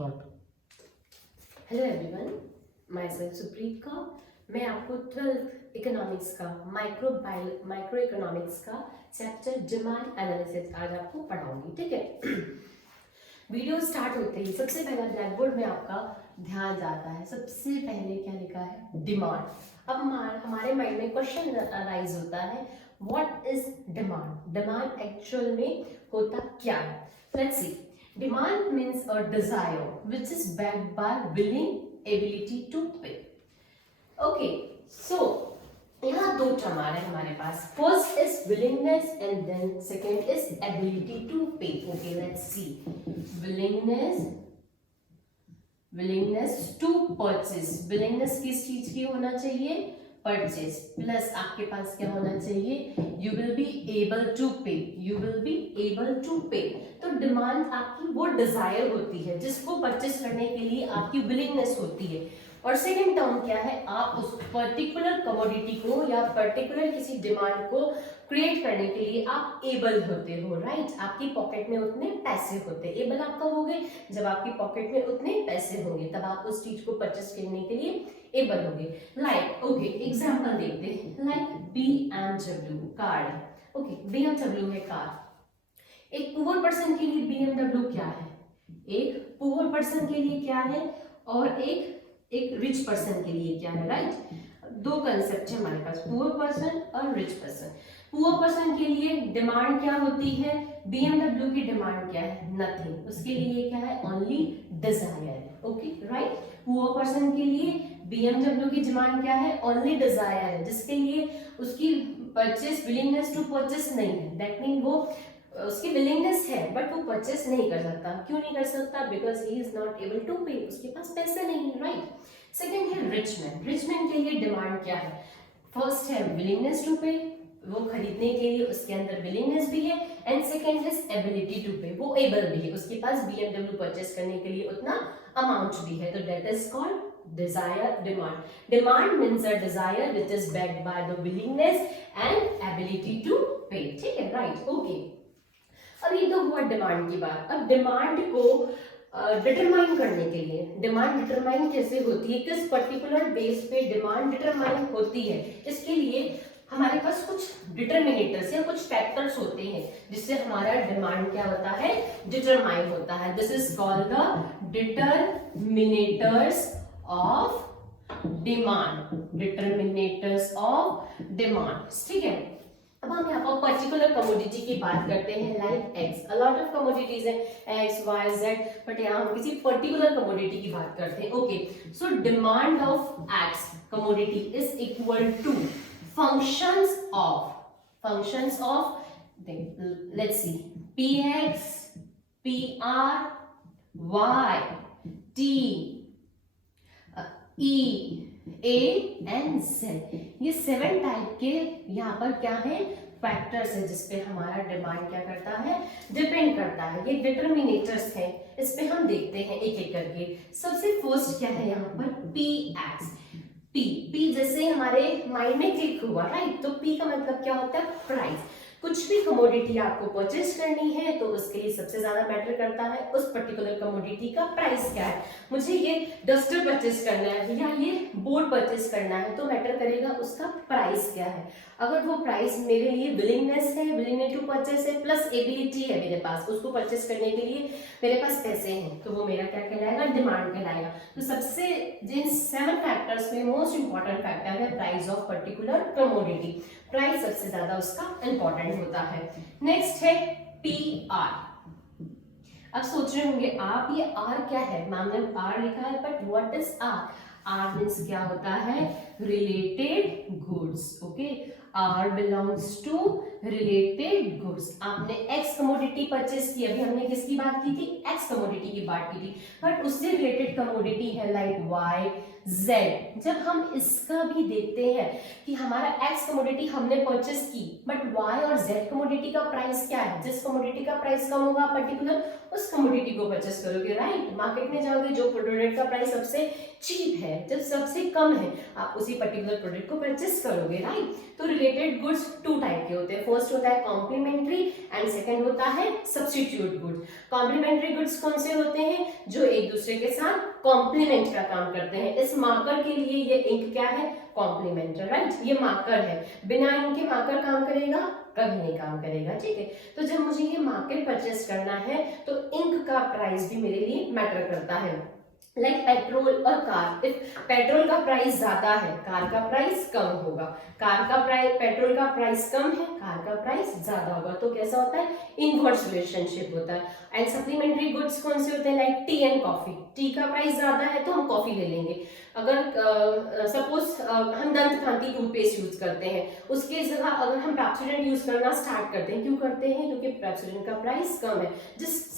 Start. Hello everyone, my self Supreet का मैं आपको 12th इकोनॉमिक्स का माइक्रो इकोनॉमिक्स का चैप्टर डिमांड एनालिसिस आज आपको पढ़ाऊंगी। ठीक है। वीडियो स्टार्ट होते ही सबसे पहला ब्लैक बोर्ड में आपका ध्यान जाता है। सबसे पहले क्या लिखा है? डिमांड। अब हमारे माइंड में क्वेश्चन अराइज होता है, what is demand? Demand actual में होता क्या है? Let's see. Demand means a desire which is backed by willing ability to pay. Okay, so यहाँ दो टर्म आ रहे हैं हमारे पास. First is willingness and then second is ability to pay. Okay, let's see. Willingness to purchase. Willingness किस चीज की होना चाहिए? परचेज प्लस आपके पास क्या होना चाहिए? You will be able to pay. You will be able to pay. तो डिमांड आपकी वो डिजायर होती है जिसको परचेज करने के लिए आपकी विलिंगनेस होती है. और सेकंड टर्म क्या है? आप उस पर्टिकुलर कमोडिटी को या पर्टिकुलर किसी डिमांड को क्रिएट करने के लिए आप एबल होते हो. राइट? आपकी पॉकेट में उतने पैसे होते हैं. एबल आप कब होगे? जब आपकी पॉकेट में उतने पैसे होंगे तब आप उस चीज को परचेज करने के लिए एबल होंगे. लाइक ओके, एग्जांपल देखते हैं. Like BMW car. Okay, BMW है कार. एक पुअर पर्सन के लिए BMW क्या है? एक पुअर पर्सन के लिए क्या है और एक रिच पर्सन के लिए क्या है? राइट? दो कंसेप्ट है हमारे पास, पुअर पर्सन और रिच पर्सन. पुअर पर्सन के लिए डिमांड क्या होती है? BMW की डिमांड क्या है? नथिंग. उसके लिए क्या है? Only desire. Okay, right? Poor person के लिए BMW की डिमांड क्या है? ओनली डिजायर है, जिसके लिए उसकी परचेस विलिंगनेस टू परचेस नहीं है. दैट मीन वो उसकी विलिंगनेस है बट वो परचेस नहीं कर सकता. क्यों नहीं कर सकता? Because he is not able to pay. उसके पास पैसे नहीं है. राइट? सेकेंड है रिच मैन. रिच मैन के लिए डिमांड क्या है? फर्स्ट है विलिंगनेस टू पे, वो खरीदने के लिए उसके अंदर विलिंगनेस भी है. And second is ability to pay, वो एबल भी है, उसके पास BMW परचेस करने के लिए उतना अमाउंट भी है. तो that is called desire. Demand means a desire which is backed by the willingness and ability to pay. ठीक है? राइट? ओके. अब ये तो हुआ डिमांड की बात. अब डिमांड को डिटरमाइन करने के लिए, डिमांड डिटरमाइन कैसे होती है, किस पर्टिकुलर बेस पे डिमांड डिटरमाइन होती है, इसके लिए हमारे पास कुछ डिटरमिनेटर्स या कुछ फैक्टर्स होते हैं जिससे हमारा डिमांड क्या होता है? डिटरमाइन होता है. This is called the determinators of demand. Determinators of demand. ठीक है. अब हम यहाँ पर पर्टिकुलर कमोडिटी की बात करते हैं. Like X, a lot of commodities है, एक्स वाई जेड, बट यहाँ हम किसी पर्टिकुलर कमोडिटी की बात करते हैं. Okay, so demand of X commodity is equal to functions of let's see, px, pr, y, t, e, a and z. ये 7 type के यहाँ पर क्या है? फैक्टर्स है जिसपे हमारा डिमांड क्या करता है? डिपेंड करता है. ये डिटरमिनेटर्स हैं, इस पे हम देखते हैं एक एक करके. सबसे फर्स्ट क्या है यहाँ पर? px. पी जैसे हमारे माइंड में क्लिक हुआ. राइट? तो पी का मतलब क्या होता है? प्राइस. कुछ भी कमोडिटी आपको परचेज करनी है तो उसके लिए सबसे ज्यादा मैटर करता है उस पर्टिकुलर कमोडिटी का प्राइस क्या है. मुझे ये डस्टर परचेज करना है या ये बोर्ड परचेज करना है तो मैटर करेगा उसका प्राइस क्या है. अगर वो प्राइस मेरे लिए विलिंगनेस है, विलिंगनेस टू परचेस है, प्लस एबिलिटी है मेरे पास उसको परचेस करने के लिए मेरे पास पैसे हैं, तो वो मेरा क्या कहलाएगा? डिमांड कहलाएगा. तो सबसे जिन 7 फैक्टर्स में मोस्ट इंपॉर्टेंट फैक्टर है price of particular commodity. Price सबसे ज्यादा उसका इंपॉर्टेंट होता है. नेक्स्ट है PR. अब सोच रहे होंगे आप ये R क्या है? मैम ने R लिखा है, but what is R? R means क्या होता है? Related goods. Okay, R belongs to related goods. आपने X कमोडिटी परचेस की, अभी हमने किसकी बात की थी? X कमोडिटी की बात की थी, बट उससे रिलेटेड कमोडिटी है लाइक Y, Z. जब हम इसका भी देखते हैं कि हमारा X कमोडिटी हमने परचेस की, बट Y और Z कमोडिटी का प्राइस क्या है? जिस कमोडिटी का प्राइस कम होगा पर्टिकुलर उस कमोडिटी को परचेस करोगे. राइट? मार्केट में जाओगे, जो प्रोडक्ट का प्राइस सबसे चीप है, जब सबसे कम है, आप उसी पर्टिकुलर प्रोडक्ट को परचेस करोगे. राइट? तो रिलेटेड गुड्स 2 टाइप के होते हैं. फर्स्ट होता है कॉम्प्लीमेंट्री एंड सेकंड होता है सब्स्टिट्यूट गुड्स। कॉम्प्लीमेंट्री गुड्स कौन से होते हैं? जो एक दूसरे के साथ कॉम्प्लीमेंट का काम करते हैं। इस मार्कर के लिए ये इंक क्या है? Complement, right? ये मार्कर है, बिना इंक के मार्कर काम करेगा? कभी नहीं काम करेगा, ठीक है। तो जब मुझे ये मार्कर परचेस करना है तो इंक का प्राइस भी मेरे लिए मैटर करता है। लाइक पेट्रोल और कार, इफ पेट्रोल का प्राइस ज्यादा है, कार का प्राइस कम होगा। कार का प्राइस, पेट्रोल का प्राइस कम है, कार का प्राइस ज्यादा होगा। तो कैसा होता है? इनवर्स रिलेशनशिप होता है। एंड सप्लीमेंट्री गुड्स कौन से होते हैं? Like T and coffee. T का प्राइस ज्यादा है तो हम कॉफी ले लेंगे। अगर सपोज हम दंत कांति टूथपेस्ट यूज करते हैं, उसके जगह अगर हम पेप्सोडेंट यूज करना स्टार्ट करते हैं, क्यों करते हैं? क्योंकि पेप्सोडेंट का प्राइस कम है। जिस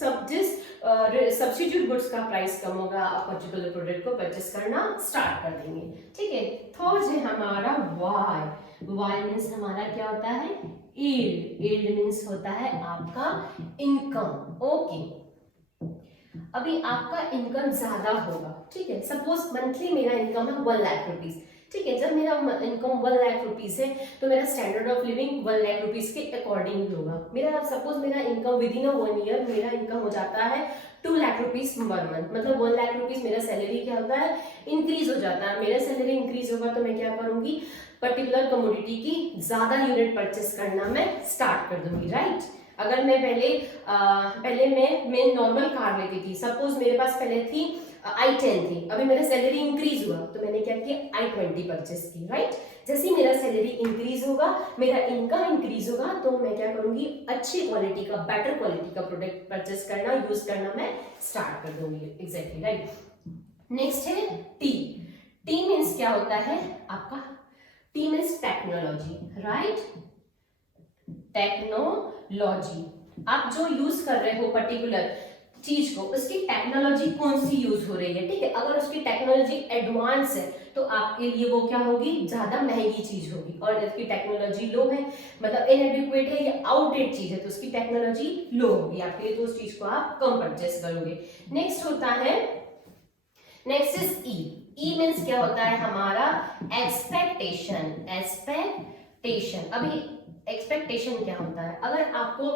सब्स्टिट्यूट गुड्स का प्राइस कम होगा, आप पर्टिकुलर प्रोडक्ट को परचेस करना स्टार्ट कर देंगे, ठीक है। थर्ड है हमारा वाई। वाई मीन्स हमारा क्या होता है? यील्ड। यील्ड मीन्स होता है आपका इनकम। ओके, अभी आपका इनकम ज्यादा होगा, ठीक है। सपोज मंथली मेरा इनकम है 1 लाख रुपीज, ठीक है। जब मेरा इनकम 1 लाख रुपीज है तो मेरा standard of living 1 lakh rupees के अकॉर्डिंग होगा। मेरा सपोज मेरा इनकम विद इन 1 ईयर मेरा इनकम हो जाता है 2 लाख रुपीज पर मंथ, मतलब 1 लाख रुपीज मेरा सैलरी क्या होता है? इंक्रीज हो जाता है। मेरा सैलरी इंक्रीज होगा तो मैं क्या करूंगी? पर्टिकुलर कमोडिटी की ज्यादा यूनिट परचेस करना मैं स्टार्ट कर दूंगी, राइट? अगर मैं पहले मैं नॉर्मल कार लेती थी, सपोज मेरे पास पहले थी i10 थी, अभी मेरा सैलरी इंक्रीज हुआ तो मैंने क्या किया? i20 परचेस की, राइट? जैसे ही मेरा सैलरी इंक्रीज होगा, मेरा इनकम इंक्रीज होगा, तो मैं क्या करूंगी? अच्छी क्वालिटी का, बेटर क्वालिटी का प्रोडक्ट परचेस करना, यूज करना मैं स्टार्ट कर दूंगी। Exactly, right. नेक्स्ट है टी। टी मीन्स क्या होता है आपका? T means technology, right? Technology, आप जो यूज कर रहे हो पर्टिकुलर चीज को, उसकी टेक्नोलॉजी कौन सी यूज हो रही है, ठीक है। अगर उसकी टेक्नोलॉजी एडवांस है तो आपके लिए वो क्या होगी? ज्यादा महंगी चीज होगी। और इसकी टेक्नोलॉजी लो है, मतलब इनएडिक्वेट है या आउटडेट चीज है, तो उसकी टेक्नोलॉजी लो होगी आपके लिए, तो उस चीज को आप कम परचेस करोगे। नेक्स्ट होता है, next is E. E means क्या होता है हमारा? एक्सपेक्टेशन। एक्सपेक्टेशन, अभी एक्सपेक्टेशन क्या होता है? अगर आपको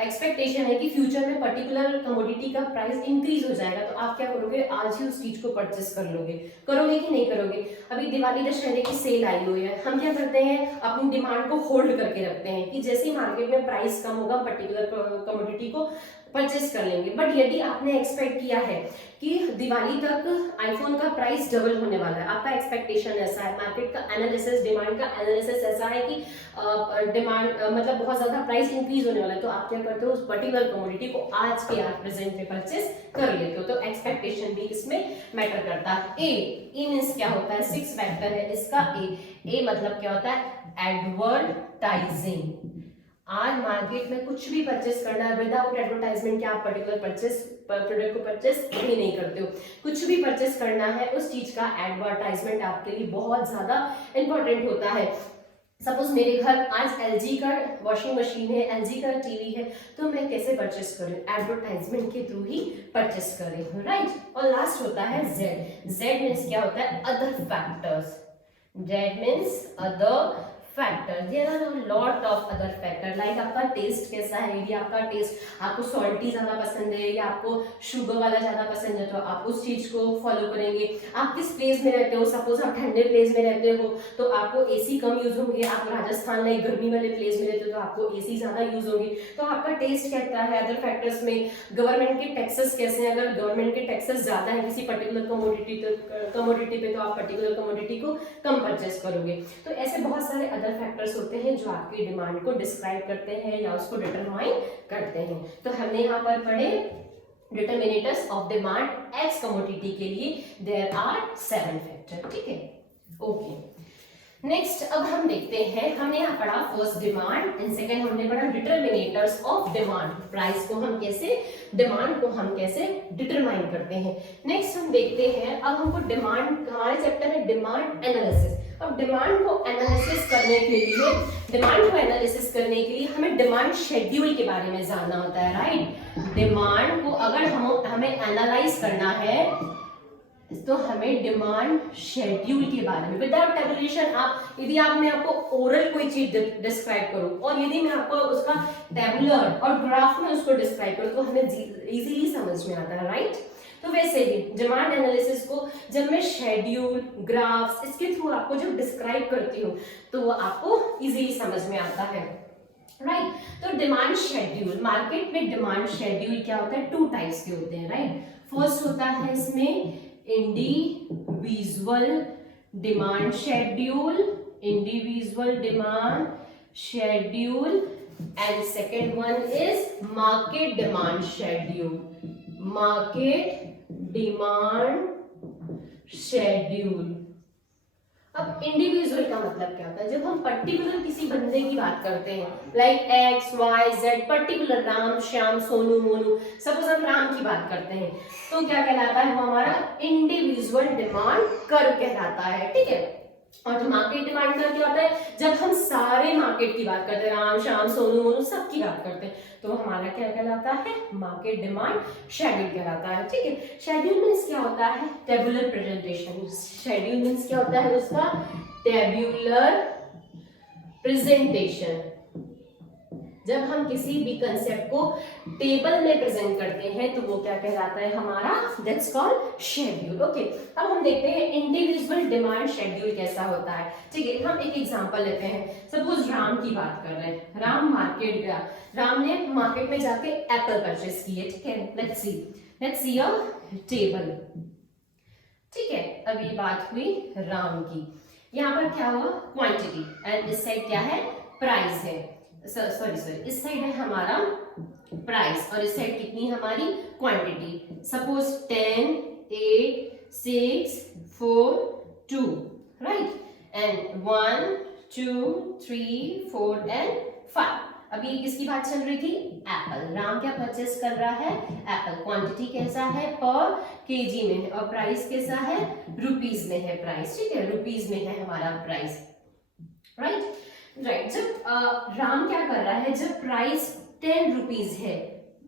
एक्सपेक्टेशन है कि फ्यूचर में पर्टिकुलर कमोडिटी का प्राइस इंक्रीज हो जाएगा, तो आप क्या करोगे? आज ही उस चीज को परचेस कर लोगे। करोगे कि नहीं करोगे? अभी दिवाली दशहरे की सेल आई हुई है, हम क्या करते हैं? अपनी डिमांड को होल्ड करके रखते हैं कि जैसे ही मार्केट में प्राइस कम होगा पर्टिकुलर कमोडिटी को परचेस कर लेंगे। बट यदि आपने एक्सपेक्ट किया है कि दिवाली तक आईफोन का प्राइस डबल होने वाला है, आपका एक्सपेक्टेशन ऐसा है, मार्केट का एनालिसिस, डिमांड का एनालिसिस ऐसा है कि डिमांड मतलब बहुत ज्यादा प्राइस इंक्रीज होने वाला है, तो आप क्या करते हो? उस पर्टिकुलर कमोडिटी को आज के आज प्रेजेंट में परचेस कर लेते हो। तो एक्सपेक्टेशन भी इसमें मैटर करता है। ए मीन्स क्या होता है? 6 फैक्टर है इसका। ए मतलब क्या होता है? एडवर्टाइजिंग। आज मार्केट में कुछ भी परचेस करना है विदाउट एडवर्टाइजमेंट क्या आप पर्टिकुलर प्रोडक्ट को परचेस ही नहीं करते हो। कुछ भी परचेस करना है उस चीज का एडवर्टाइजमेंट आपके लिए बहुत ज्यादा इंपॉर्टेंट होता है। सपोज मेरे घर आज एलजी का वॉशिंग मशीन है, एलजी का टीवी है, तो मैं कैसे परचेस करूं? एडवर्टाइजमेंट के थ्रू ही परचेस कर रही हूँ, राइट। और लास्ट होता है जेड। जेड मीन्स क्या होता है? Other factors. Z means other factor. There are lot of other factor, like आपका टेस्ट कैसा है, यदि आपका टेस्ट आपको सॉल्टी ज्यादा पसंद है या आपको शुगर वाला ज्यादा पसंद है तो आप उस चीज को फॉलो करेंगे। आप किस प्लेस में रहते हो, सपोज आप ठंडे प्लेस में रहते हो तो आपको एसी कम यूज होंगे, आप राजस्थान में गर्मी वाले प्लेस में रहते हो तो आपको एसी ज्यादा यूज होंगे। तो आपका टेस्ट कहता है। अदर फैक्टर्स में गवर्नमेंट के टैक्सेस कैसे हैं, अगर गवर्नमेंट के टैक्सेस ज्यादा है किसी पर्टिकुलर कमोडिटी पे तो आप पर्टिकुलर कमोडिटी को कम परचेस करोगे। तो ऐसे बहुत सारे अदर फैक्टर्स होते हैं जो आपकी डिमांड को डिस्क्राइब करते हैं या उसको डिटरमाइन करते हैं। तो हमने यहाँ पर पढ़े डिटर्मिनेटर्स ऑफ डिमांड एक्स कमोडिटी के लिए देयर आर 7 फैक्टर, ठीक है। ओके, नेक्स्ट अब हम देखते हैं, हमने यहाँ पढ़ा फर्स्ट डिमांड एंड सेकंड हमने पढ़ा डिटर्मिनेटर्स ऑफ डिमांड, प्राइस को हम कैसे, डिमांड को हम कैसे डिटरमाइन करते हैं। नेक्स्ट हम देखते हैं, अब हमको डिमांड, हमारे चैप्टर है डिमांड एनालिसिस। अब डिमांड को एनालिसिस करने के लिए हमें डिमांड शेड्यूल के बारे में जानना होता है, राइट। डिमांड को अगर हमें एनालाइज करना है, तो हमें डिमांड शेड्यूल के बारे में विदाउट टेबुलेशन, आप यदि मैं आपको ओरल कोई चीज डिस्क्राइब करूं और यदि मैं आपको उसका टेबुलर और ग्राफ में उसको डिस्क्राइब करूं तो हमें इजीली समझ में आता है, राइट। तो वैसे ही डिमांड एनालिसिस को जब मैं शेड्यूल, ग्राफ्स इसके थ्रू आपको जब डिस्क्राइब करती हूँ तो वो आपको इजीली समझ में आता है, राइट। तो डिमांड शेड्यूल, मार्केट में डिमांड शेड्यूल क्या होता है, 2 टाइप्स के होते हैं, राइट। फर्स्ट होता है इसमें individual demand schedule, individual demand schedule, and second one is market demand schedule, market demand schedule. अब इंडिविजुअल का मतलब क्या होता है, जब हम पर्टिकुलर किसी बंदे की बात करते हैं, like X Y Z, particular Ram Shyam Sonu Monu, suppose हम राम की बात करते हैं तो क्या कहलाता है, वो हमारा इंडिविजुअल डिमांड कर्व कहलाता है, ठीक है। और जो मार्केट डिमांड कर्व क्या होता है, जब हम सारे मार्केट की बात करते हैं, राम श्याम सोनू मोनू सब की बात करते हैं, तो हमारा क्या कहलाता है, मार्केट डिमांड शेड्यूल कहलाता है, ठीक है। शेड्यूल मीन्स क्या होता है, टेबुलर प्रेजेंटेशन। शेड्यूल मीन्स क्या होता है उसका, टेबुलर प्रेजेंटेशन। जब हम किसी भी कंसेप्ट को टेबल में प्रेजेंट करते हैं तो वो क्या कहलाता है हमारा, दैट्स कॉल्ड शेड्यूल, ओके। अब हम देखते हैं इंडिविजुअल डिमांड शेड्यूल कैसा होता है, ठीक है। हम एक एग्जांपल लेते हैं, सपोज राम की बात कर रहे हैं, राम मार्केट गया, राम ने मार्केट में जाके एप्पल परचेस किए, ठीक है। लेट्स सी अ टेबल, ठीक है। अब ये बात हुई राम की, यहाँ पर क्या हुआ, क्वांटिटी, एंड इस साइड क्या है, प्राइस है, सॉरी इस साइड है हमारा प्राइस और इस साइड कितनी हमारी quantity, suppose 10 8 6 4 2, right, and 1 2 3 4 and 5। अभी ये किसकी बात चल रही थी, एप्पल। राम क्या परचेस कर रहा है, एप्पल। क्वांटिटी कैसा है, पर केजी में है, और प्राइस कैसा है, रुपीज में है प्राइस, ठीक है, रुपीज में है हमारा प्राइस, राइट। जब राम क्या कर रहा है, जब प्राइस 10 रुपीज है,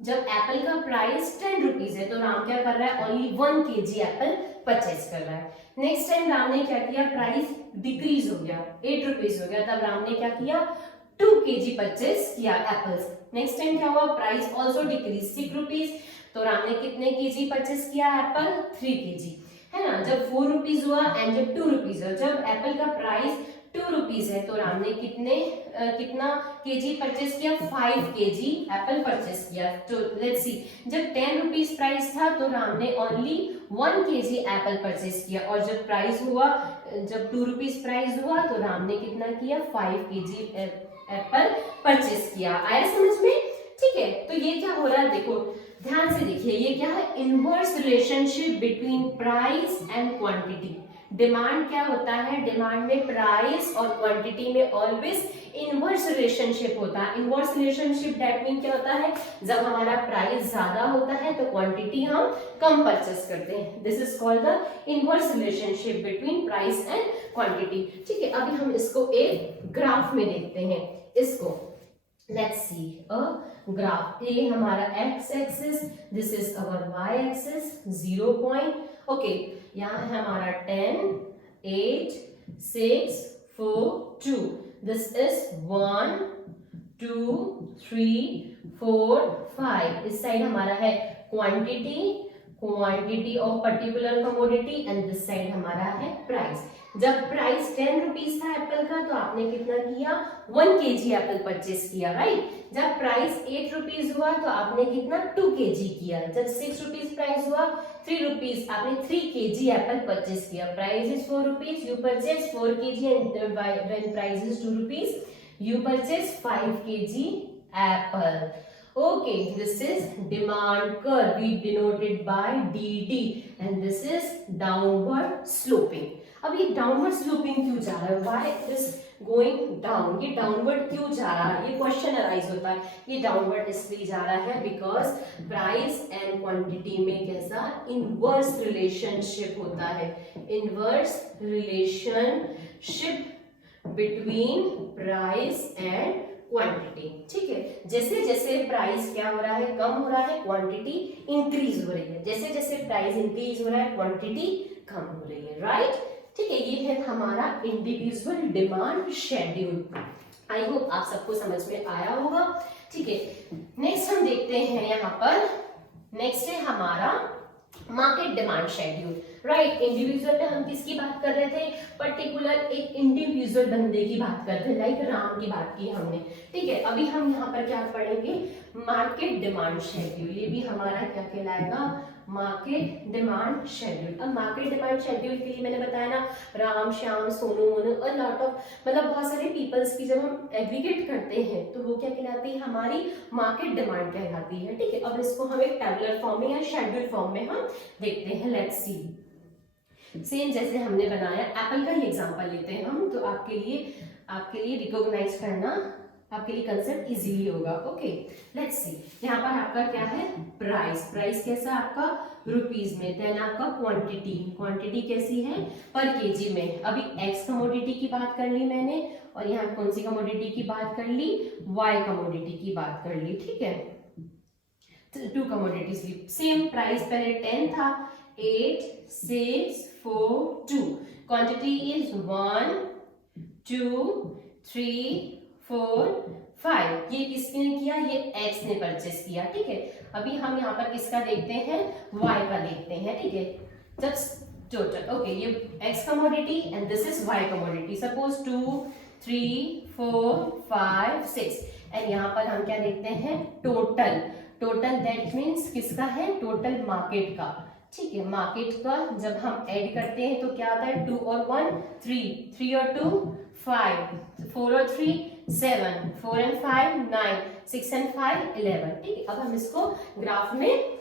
जब एप्पल का प्राइस 10 रुपीज है तो राम क्या कर रहा है, ओनली 1 kg एप्पल परचेस कर रहा है। नेक्स्ट टाइम राम ने क्या किया, प्राइस डिक्रीज हो गया, 8 रुपीज हो गया, तब राम ने क्या किया, 2 kg परचेस किया एप्पल्स। नेक्स्ट टाइम क्या हुआ, प्राइस ऑल्सो डिक्रीज 6 रुपीज, तो राम ने कितने केजी परचेस किया एप्पल, 3 kg, है ना। जब 4 रुपीज हुआ एंड जब 2 रुपीज हुआ, जब एप्पल का प्राइस 2 रुपीज है तो राम ने कितना केजी परचेस किया, 5 kg एप्पल परचेस किया। तो लेट्स सी, जब 10 रुपीज प्राइस था तो राम ने ओनली 1 kg एप्पल परचेस किया, और जब प्राइस हुआ, जब 2 रुपीज प्राइस हुआ तो राम ने कितना किया, 5 kg एप्पल परचेस किया। आया समझ में, ठीक है। तो ये क्या हो रहा है, देखो ध्यान से देखिए, ये क्या है, inverse relationship between price and quantity. Demand क्या होता है, डिमांड में प्राइस और क्वांटिटी में ऑलवेज इनवर्स रिलेशनशिप होता है। इनवर्स रिलेशनशिप दैट मीन क्या होता है, जब हमारा प्राइस ज्यादा होता है तो क्वांटिटी हम कम परचेस करते हैं, this is called the inverse relationship between price and quantity, ठीक है। अभी हम इसको एक ग्राफ में देखते हैं, इसको लेट्स सी अ ग्राफ। ये हमारा x axis, this is our y axis, 0 point, okay. यहाँ है हमारा 10 8 6 4 2, दिस इज 1 2 3 4 5। इस साइड हमारा है quantity of particular commodity, and this side हमारा है प्राइस। जब प्राइस 10 रुपीज था एप्पल का तो आपने कितना किया, 1 kg एप्पल परचेस किया, राइट। जब प्राइस 8 रुपीज हुआ तो आपने कितना, 2 kg किया। जब 6 रुपीज प्राइस हुआ, 3 रुपीज, आपने 3 kg एप्पल परचेस किया। Price is 4 rupees, you purchase 4 kg, and when price is 2 rupees you purchase 5 kg Apple, okay। This is demand curve, we denoted by dd, and this is downward sloping। अब ये downward sloping क्यों जा रहा है, why it is going down, ये downward क्यों जा रहा है, ये क्वेश्चन अराइज होता है। ये डाउनवर्ड इसलिए जा रहा है बिकॉज प्राइस एंड क्वांटिटी में कैसा, इनवर्स रिलेशनशिप होता है, inverse relationship between price and quantity. ठीक है, जैसे जैसे प्राइस क्या हो रहा है, कम हो रहा है, क्वांटिटी इंक्रीज हो रही है, जैसे जैसे प्राइस इंक्रीज हो रहा है क्वांटिटी कम हो रही है, राइट। ठीक है, ये है हमारा individual demand schedule. I hope आप सबको समझ में आया होगा। ठीक है, नेक्स्ट हम देखते हैं यहाँ पर, नेक्स्ट है हमारा market demand schedule, right. Individual में हम किसकी बात कर रहे थे, पर्टिकुलर एक इंडिविजुअल बंदे की बात करते हैं, लाइक राम की बात की हमने। ठीक है, अभी हम यहाँ पर क्या पढ़ेंगे, मार्केट डिमांड शेड्यूल। ये भी हमारा क्या कहलाएगा, मार्केट डिमांड शेड्यूल। अब मार्केट डिमांड शेड्यूल के लिए मैंने बताया ना, राम श्याम सोनू मोनू और लॉट ऑफ, मतलब बहुत सारे पीपल्स की जब हम एग्रीगेट करते हैं तो वो क्या कहलाती है, हमारी मार्केट डिमांड कहलाती है। ठीक है, अब इसको हम एक टेबुलर फॉर्म में या शेड्यूल फॉर्म में हम देखते हैं। लेट्स सी, सेम जैसे हमने बनाया, एप्पल का ही एग्जांपल लेते हैं हम, तो आपके लिए रिकॉग्नाइज करना, आपके लिए कंसेप्ट इजीली होगा। ओके, लेट्स सी, यहाँ पर आपका क्या है, प्राइस कैसा आपका रुपीज में, देन आपका क्वांटिटी कैसी है, पर केजी में। अभी एक्स कमोडिटी की बात कर ली मैंने, और यहाँ कौन सी कमोडिटी की बात कर ली, वाई कमोडिटी की बात कर ली। ठीक है, टू कमोडिटीज, सेम प्राइस पहले 10 था, 8 6 4 2, क्वांटिटी इज 1 2 3 4 5। ये किसने किया, ये एक्स ने परचेस किया। ठीक है, अभी हम यहाँ पर किसका देखते हैं, वाई का देखते हैं। ठीक है, जब टोटल, ओके, ये X commodity and this is Y commodity, suppose 2 3 4 5 6, and यहाँ पर हम क्या देखते हैं, टोटल दैट मीन्स किसका है, टोटल मार्केट का। ठीक है, मार्केट का जब हम ऐड करते हैं तो क्या आता है, 2 और 1 3, 3 और 2 5, 4 और 3 7, 4 and 5 9, 6 and 5 11। ठीक है, अब हम इसको ग्राफ में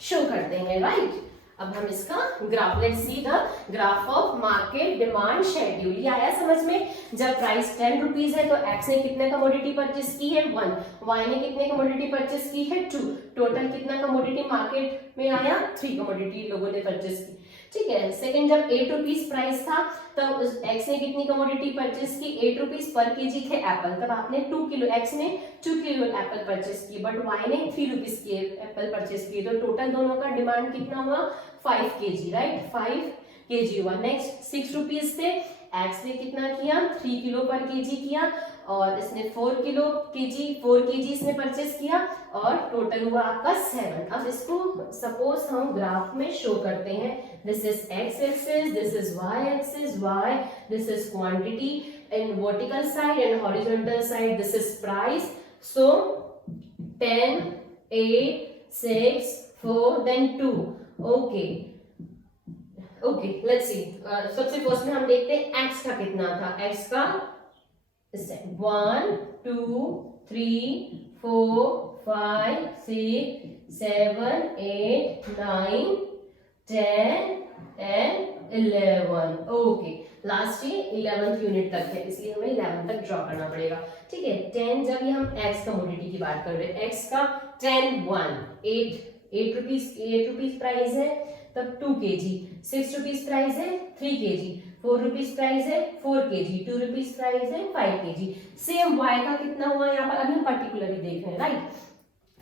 शो करते हैं, राइट। अब हम इसका graph, let's see the graph of market demand schedule. ये आया समझ में, जब प्राइस 10 रुपीज है तो एक्स ने कितने कमोडिटी परचेस की है, 1, वाई ने कितने कमोडिटी परचेस की है, 2, टोटल कितना कमोडिटी मार्केट में आया, 3 कमोडिटी लोगों ने परचेस की। ठीक है, सेकंड, जब 8 रुपीज प्राइस था तब एक्स ने कितनी कमोडिटी परचेस की, 8 रुपीज पर केजी थे एप्पल, तब आपने 2 किलो, एक्स ने 2 किलो एप्पल परचेस की, बट वाई ने 3 रुपीज के एप्पल परचेस किए, तो टोटल दोनों का डिमांड कितना हुआ, 5 केजी, राइट, 5 केजी हुआ। नेक्स्ट 6 रुपीज थे, एक्स ने कितना किया, 3 किलो पर केजी किया, और इसने 4 केजी इसने परचेस किया, और टोटल हुआ आपका 7। अब इसको सपोज हम ग्राफ में शो करते हैं, this is X axis, this is Y axis, this is quantity in vertical side, and horizontal side this is price. So 10 8 6 4 then 2। Okay, let's see, सबसे फर्स्ट में हम देखते हैं एक्स का कितना था, एक्स का 1 2 3 4 5 6 7 8 9 10 and 11। ओके, लास्ट ये 11th यूनिट तक है, इसलिए हमें 11 तक ड्रॉ करना पड़ेगा। ठीक है, 10, जब ये हम एक्स कमोडिटी की बात कर रहे हैं, एक्स का 10 1 8 रुपीज प्राइस है, तब 2 केजी, 6 रुपीज प्राइस है, 3 केजी, 4 रुपीज प्राइस है, 4 केजी, 2 रुपीज प्राइस है, 5 केजी। सेम वाई का कितना हुआ यहाँ पर, अभी हम पर्टिकुलरली देख रहे हैं, राइट,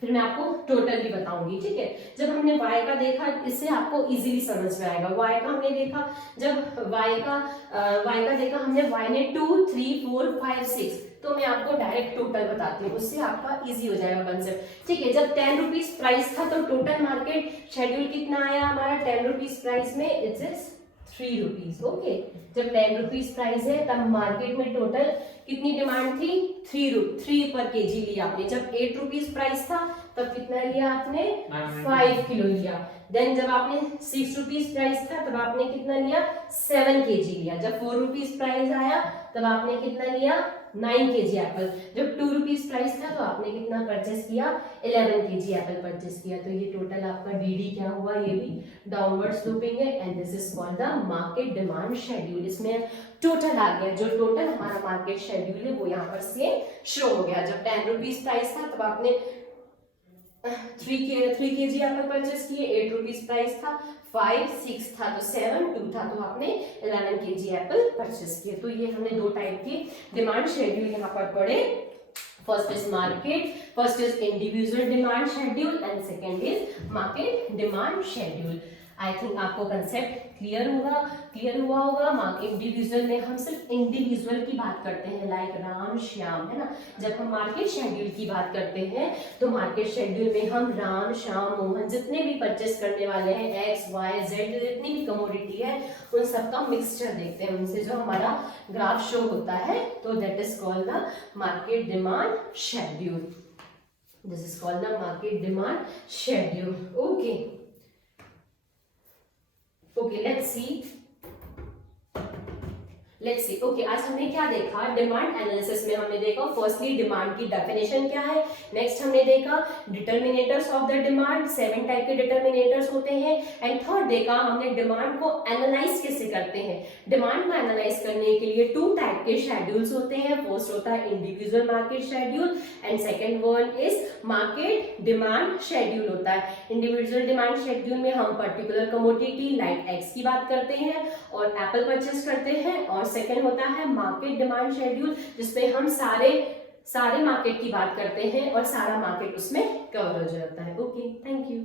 फिर मैं आपको टोटल भी बताऊंगी। ठीक है, जब हमने y का देखा, इससे आपको इजीली समझ में आएगा। y का हमने देखा, जब y का देखा हमने, y ने 2 3 4 5 6, तो मैं आपको डायरेक्ट टोटल बताती हूँ, उससे आपका इजी हो जाएगा कंसेप्ट। ठीक है, जब 10 रुपीज प्राइस था तो टोटल मार्केट शेड्यूल कितना आया हमारा, 10 रुपीज प्राइस में इट्स इज 3 रुपीज। ओके, जब 10 रुपीज प्राइस है तब मार्केट में टोटल कितनी डिमांड थी, 3 पर केजी लिया आपने। जब 8 रुपीज प्राइस था तब कितना लिया आपने, 5 किलो लिया। देन जब आपने 6 रुपीज प्राइस था तब आपने कितना लिया, 7 केजी लिया। जब 4 रुपीज प्राइस आया तब आपने कितना लिया, 9 केजी एप्पल। जब 2 रुपीज प्राइस था तो आपने कितना परचेस किया, 11 केजी एप्पल परचेस किया। तो ये टोटल आपका डीडी क्या हुआ, ये भी डाउनवर्ड स्लोपिंग है, and this is called the market demand schedule. इसमें टोटल आ गया, जो टोटल हमारा मार्केट शेड्यूल है वो यहाँ पर से शो हो गया। जब 10 रुपीज प्राइस था तब आपने 3 केजी एप्पल परचेस किए, 8 रुपीज प्राइस था, 5 6 था तो 7, 2 था तो आपने 11 केजी एप्पल परचेस किए। तो ये हमने 2 टाइप की डिमांड शेड्यूल यहाँ पर पढ़े। First is market, first is individual demand schedule and second is market demand schedule. I think आपको कंसेप्ट क्लियर हुआ होगा। मार्केट इंडिविजुअल में हम सिर्फ इंडिविजुअल की बात करते हैं, लाइक राम श्याम, है ना। जब हम मार्केट शेड्यूल की बात करते हैं तो मार्केट शेड्यूल में हम राम श्याम मोहन जितने भी परचेस करने वाले हैं, एक्स वाई जेड जितनी भी कमोडिटी है, उन सबका मिक्सचर देखते हैं, उनसे जो हमारा ग्राफ शो होता है, तो that is called the market demand schedule. This is called the market demand schedule. Okay, let's see. Okay, आज हमने क्या देखा? डिमांड एनालिसिस में हमने देखा फर्स्टली डिमांड की डेफिनेशन क्या है, नेक्स्ट हमने देखा डिटर्मिनेटर्स ऑफ द डिमांड, 7 टाइप के डिटर्मिनेटर्स होते हैं, एंड थर्ड देखा हमने डिमांड को एनालाइज कैसे करते हैं। डिमांड को एनालाइज करने के लिए 2 टाइप के शेड्यूल्स होते हैं, फर्स्ट होता है individual market schedule and second one is market demand schedule होता है। इंडिविजुअल डिमांड शेड्यूल में हम पर्टिकुलर कमोडिटी लाइक एक्स की बात करते हैं और एप्पल परचेस करते हैं, और सेकेंड होता है मार्केट डिमांड शेड्यूल जिसमें हम सारे मार्केट की बात करते हैं और सारा मार्केट उसमें कवर हो जाता है। Okay, thank you.